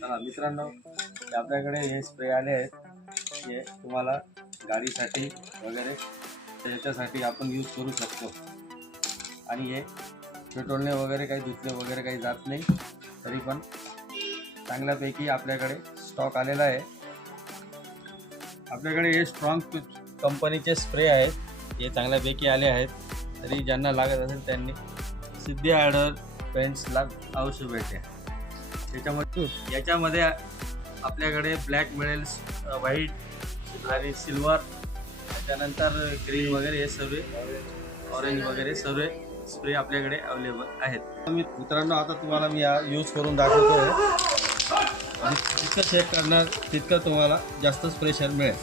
चला मित्रांनो, आपल्याकडे हे स्प्रे आले आहेत. हे तुम्हाला गाडीसाठी वगैरे त्याच्यासाठी आपण यूज करू शकतो. आणि हे पेट्रोलने वगैरे काही धुतले वगैरे काही जात नाही. तरी पण चांगल्यापैकी आपल्याकडे स्टॉक आलेला आहे. आपल्याकडे हे स्ट्रॉंग कंपनीचे स्प्रे आहेत. हे चांगल्यापैकी आले आहेत. तरी ज्यांना लागत असेल त्यांनी सिद्धी आर्डर पेंट्सला अवश्य भेटेल. याच्यामध्ये आपल्याकडे ब्लॅक मिळेल, व्हाईट आणि सिल्वर, त्याच्यानंतर ग्रीन वगैरे हे सर्व, ऑरेंज वगैरे सर्व स्प्रे आपल्याकडे अवेलेबल आहेत. मित्रांनो, आता तुम्हाला मी यूज करून दाखवतो आहे. जितकं चेक करणार तितकं तुम्हाला जास्त प्रेशर मिळेल.